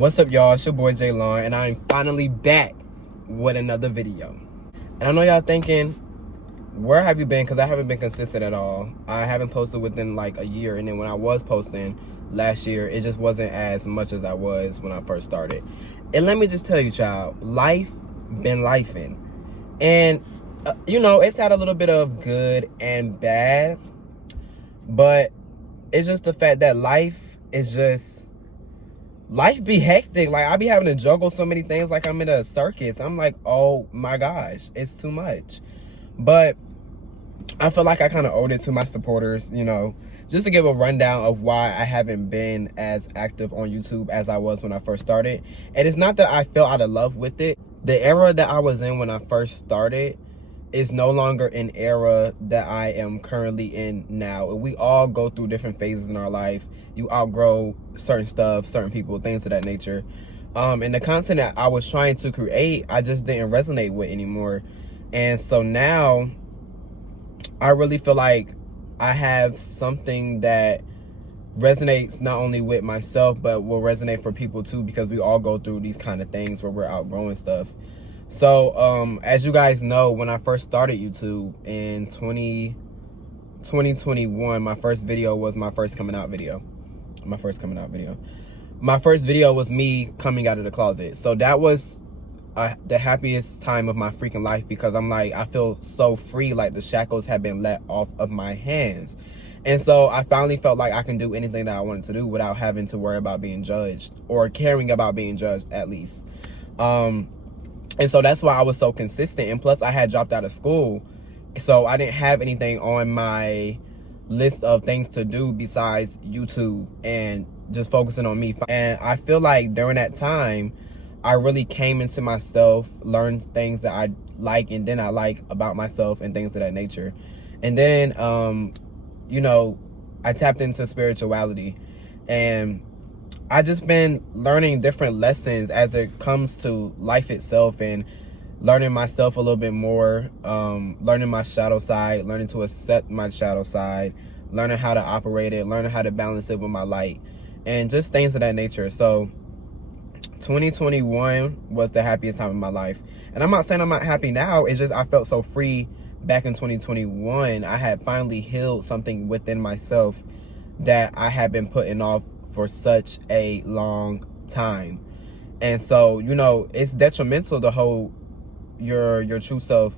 What's up, y'all? It's your boy J Lon, and I'm finally back with another video. And I know y'all thinking, where have you been? Because I haven't been consistent at all. I haven't posted within like a year, and then when I was posting last year, it just wasn't as much as I was when I first started. And let me just tell you, child, life been lifing. And, it's had a little bit of good and bad, but it's just the fact that life be hectic. Like, I be having to juggle so many things like I'm in a circus. I'm like, oh my gosh, it's too much. But I feel like I kind of owed it to my supporters, just to give a rundown of why I haven't been as active on YouTube as I was when I first started. And it's not that I fell out of love with it. The era that I was in when I first started is no longer an era that I am currently in now. We all go through different phases in our life. You outgrow certain stuff, certain people, things of that nature. And the content that I was trying to create, I just didn't resonate with anymore. And so now I really feel like I have something that resonates not only with myself, but will resonate for people too, because we all go through these kind of things where we're outgrowing stuff. So, as you guys know, when I first started YouTube in 2021, my first video was my first coming out video. My first video was me coming out of the closet. So that was the happiest time of my freaking life, because I'm like, I feel so free, like the shackles have been let off of my hands. And so I finally felt like I can do anything that I wanted to do without having to worry about being judged, or caring about being judged at least. And so that's why I was so consistent. And plus, I had dropped out of school, so I didn't have anything on my list of things to do besides YouTube and just focusing on me. And I feel like during that time, I really came into myself, learned things that I like and didn't like about myself and things of that nature. And then, I tapped into spirituality, and I just been learning different lessons as it comes to life itself, and learning myself a little bit more, learning my shadow side, learning to accept my shadow side, learning how to operate it, learning how to balance it with my light, and just things of that nature. So 2021 was the happiest time of my life. And I'm not saying I'm not happy now. It's just I felt so free back in 2021. I had finally healed something within myself that I had been putting off for such a long time. And so, it's detrimental to hold your true self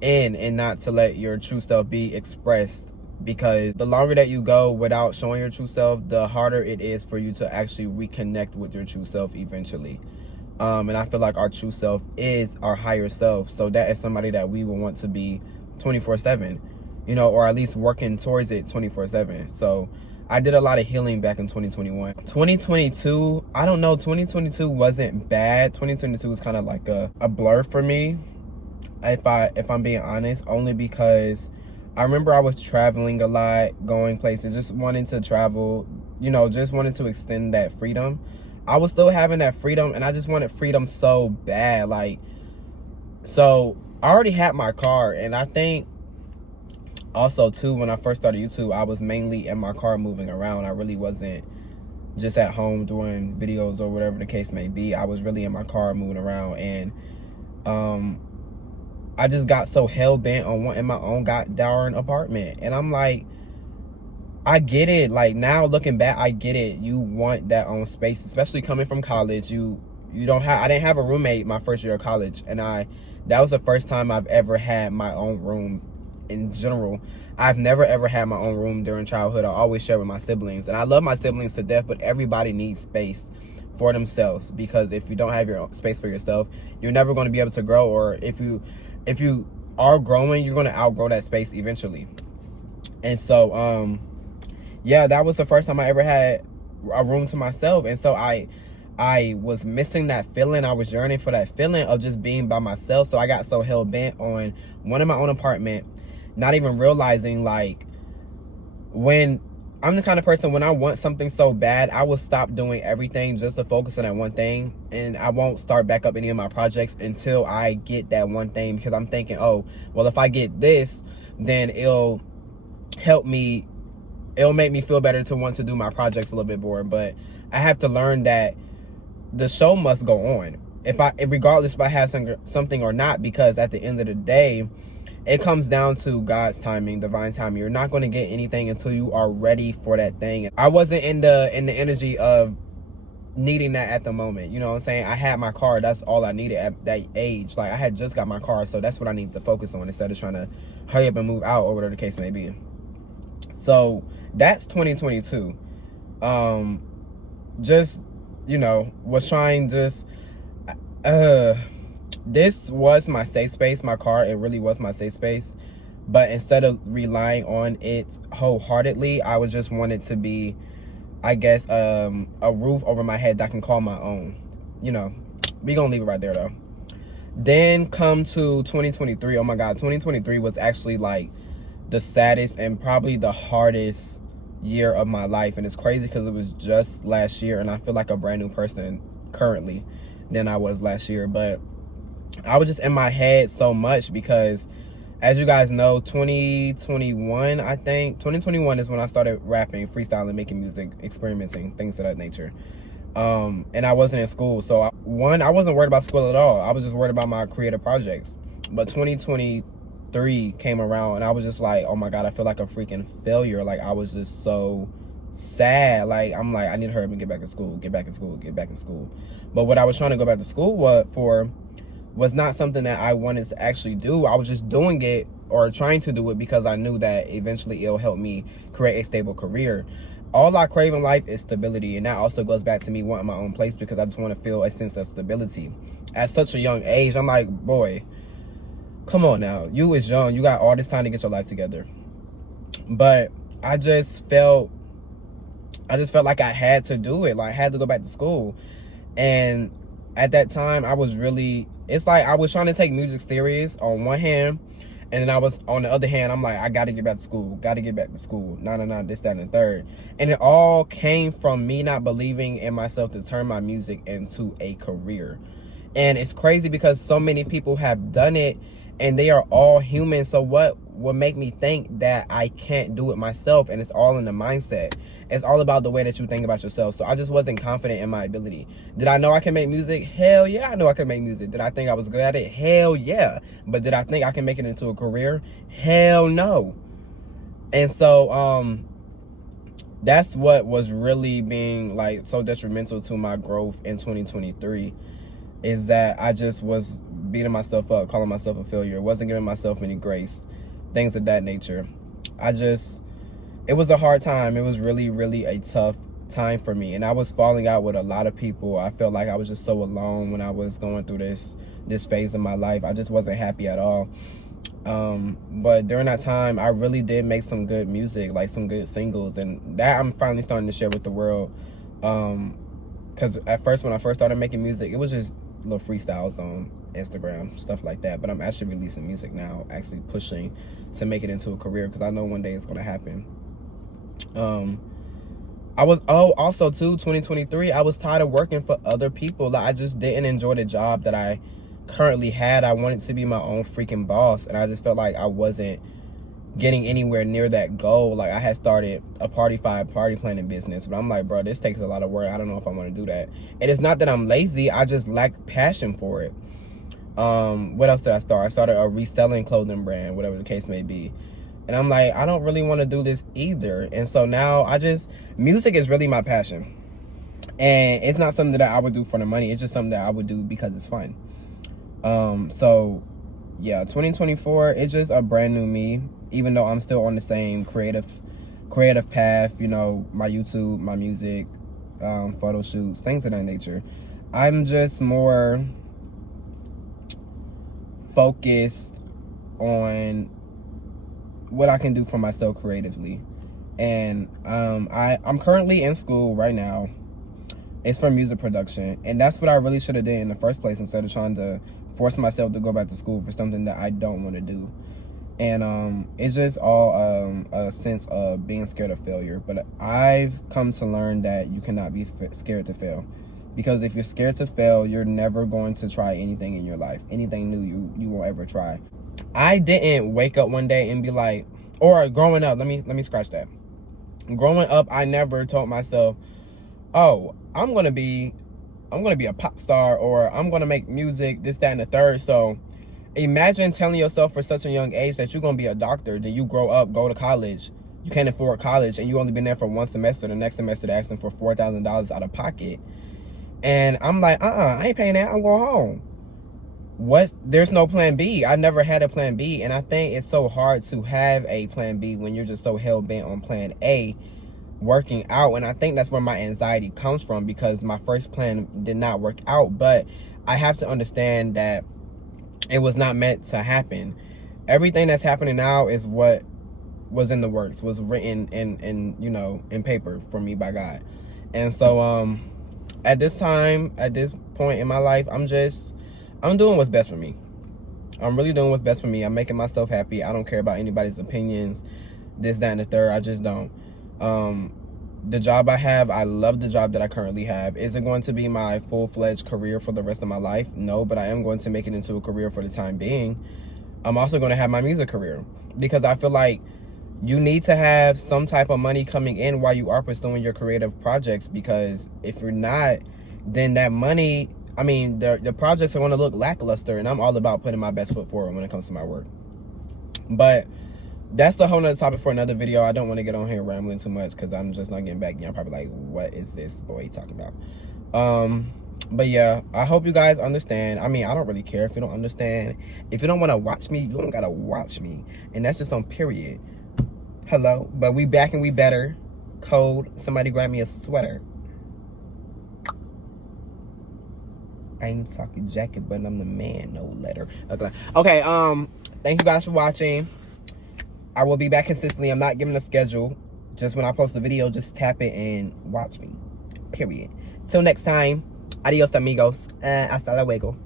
in and not to let your true self be expressed, because the longer that you go without showing your true self, the harder it is for you to actually reconnect with your true self eventually. And I feel like our true self is our higher self. So that is somebody that we will want to be 24/7, or at least working towards it 24/7. So I did a lot of healing back in 2021. 2022, I don't know, 2022 wasn't bad. 2022 was kind of like a blur for me, if I'm being honest, only because I remember I was traveling a lot, going places, just wanting to travel, just wanted to extend that freedom. I was still having that freedom, and I just wanted freedom so bad. So I already had my car, and I think also too, when I first started YouTube, I was mainly in my car moving around. I really wasn't just at home doing videos or whatever the case may be. I was really in my car moving around, and I just got so hell-bent on wanting my own goddamn apartment. And I'm like, I get it. Like, now looking back, I get it. You want that own space, especially coming from college. I didn't have a roommate my first year of college, and that was the first time I've ever had my own room in general. I've never ever had my own room during childhood. I always shared with my siblings, and I love my siblings to death, but everybody needs space for themselves, because if you don't have your own space for yourself, you're never going to be able to grow. Or if you are growing, you're going to outgrow that space eventually. And so yeah, that was the first time I ever had a room to myself. And so I was missing that feeling. I was yearning for that feeling of just being by myself. So I got so hell-bent on wanting my own apartment, not even realizing, like, when I'm the kind of person, when I want something so bad, I will stop doing everything just to focus on that one thing. And I won't start back up any of my projects until I get that one thing, because I'm thinking, oh, well, if I get this, then it'll help me, it'll make me feel better to want to do my projects a little bit more. But I have to learn that the show must go on. Regardless if I have something or not, because at the end of the day, it comes down to God's timing, divine timing. You're not going to get anything until you are ready for that thing. I wasn't in the energy of needing that at the moment. You know what I'm saying? I had my car. That's all I needed at that age. Like, I had just got my car, so that's what I needed to focus on instead of trying to hurry up and move out or whatever the case may be. So that's 2022. Just, was trying this was my safe space. My car, it really was my safe space. But instead of relying on it wholeheartedly, I would just want it to be, I guess, a roof over my head that I can call my own. We gonna leave it right there though. Then come to 2023. Oh my God, 2023 was actually like the saddest and probably the hardest year of my life. And it's crazy because it was just last year, and I feel like a brand new person currently than I was last year. But I was just in my head so much because, as you guys know, 2021, I think 2021 is when I started rapping, freestyling, making music, experimenting, things of that nature. And I wasn't in school, so I wasn't worried about school at all. I was just worried about my creative projects. But 2023 came around, and I was just like, oh my God, I feel like a freaking failure. Like, I was just so sad. Like, I'm like, I need to hurry up and get back in school, get back in school, get back in school. But what I was trying to go back to school was not something that I wanted to actually do. I was just doing it, or trying to do it, because I knew that eventually it'll help me create a stable career. All I crave in life is stability, and that also goes back to me wanting my own place, because I just want to feel a sense of stability. At such a young age, I'm like, boy, come on now. You is young. You got all this time to get your life together. But I just felt like I had to do it. Like, I had to go back to school. And at that time, it's like I was trying to take music serious on one hand, and then I was, on the other hand, I'm like, I got to get back to school, no, this, that, and the third. And it all came from me not believing in myself to turn my music into a career. And it's crazy because so many people have done it, and they are all human. So what would make me think that I can't do it myself? And it's all in the mindset. It's all about the way that you think about yourself. So I just wasn't confident in my ability. Did I know I can make music? Hell yeah, I know I can make music. Did I think I was good at it? Hell yeah. But did I think I can make it into a career? Hell no. And so that's what was really being like so detrimental to my growth in 2023, is that I just was beating myself up, calling myself a failure, wasn't giving myself any grace, things of that nature. It was a hard time. It was really, really a tough time for me. And I was falling out with a lot of people. I felt like I was just so alone when I was going through this phase of my life. I just wasn't happy at all. But during that time, I really did make some good music, like some good singles. And that I'm finally starting to share with the world. Because at first, when I first started making music, it was just little freestyles on Instagram, stuff like that. But I'm actually releasing music now, actually pushing to make it into a career, because I know one day it's going to happen. Also too, 2023, I was tired of working for other people. Like, I just didn't enjoy the job that I currently had. I wanted to be my own freaking boss, and I just felt like I wasn't getting anywhere near that goal. Like, I had started a party planning business, but I'm like, bro, this takes a lot of work. I don't know if I want to do that. And it's not that I'm lazy, I just lack passion for it. What else did I start? I started a reselling clothing brand, whatever the case may be. And I'm like, I don't really want to do this either. And so now music is really my passion. And it's not something that I would do for the money. It's just something that I would do because it's fun. So yeah, 2024, it's just a brand new me, even though I'm still on the same creative path, my YouTube, my music, photo shoots, things of that nature. I'm just more focused on what I can do for myself creatively. And I'm currently in school right now. It's for music production, and that's what I really should have did in the first place, instead of trying to force myself to go back to school for something that I don't want to do. And it's just all a sense of being scared of failure. But I've come to learn that you cannot be scared to fail, because if you're scared to fail, you're never going to try anything in your life. Anything new, you won't ever try. I didn't wake up one day and be like, or growing up, let me scratch that. Growing up, I never told myself, oh, I'm gonna be I'm going to be a pop star, or I'm going to make music, this, that, and the third. So imagine telling yourself for such a young age that you're going to be a doctor. Then you grow up, go to college. You can't afford college, and you only been there for one semester. The next semester, they're asking for $4,000 out of pocket. And I'm like, I ain't paying that. I'm going home. There's no plan B. I never had a plan B. And I think it's so hard to have a plan B when you're just so hell-bent on plan A working out. And I think that's where my anxiety comes from, because my first plan did not work out. But I have to understand that it was not meant to happen. Everything that's happening now is what was in the works, was written in paper for me by God. And so at this time, at this point in my life, I'm doing what's best for me. I'm really doing what's best for me. I'm making myself happy. I don't care about anybody's opinions, this, that, and the third. I just don't. The job I have, I love the job that I currently have. Is it going to be my full-fledged career for the rest of my life? No, but I am going to make it into a career for the time being. I'm also going to have my music career, because I feel like you need to have some type of money coming in while you are pursuing your creative projects, because if you're not, then that money, I mean, the projects are going to look lackluster, and I'm all about putting my best foot forward when it comes to my work. But that's a whole nother topic for another video. I don't want to get on here rambling too much, because I'm just not getting back. I'm probably like, what is this boy talking about? But yeah, I hope you guys understand. I mean, I don't really care if you don't understand. If you don't want to watch me, you don't gotta watch me, and that's just on period. Hello, but we back and we better. Cold. Somebody grab me a sweater. I ain't talking jacket, but I'm the man. No letter. Okay. Thank you guys for watching. I will be back consistently. I'm not giving a schedule. Just when I post a video, just tap it and watch me. Period. Till next time. Adios, amigos. Hasta luego.